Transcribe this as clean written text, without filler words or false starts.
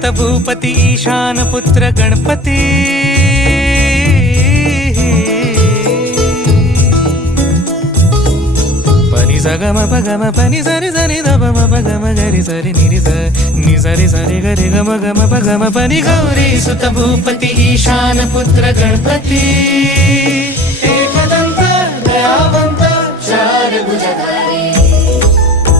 सुत भूपती ईशान पुत्र गणपती पनि सगम पगम पनि सरि सरि ध प म गम गरि सरि नि सरि सरि गरि गम गम पगम पनि गौरी सुत भूपती ईशान पुत्र गणपती एकदन्त दयावन्त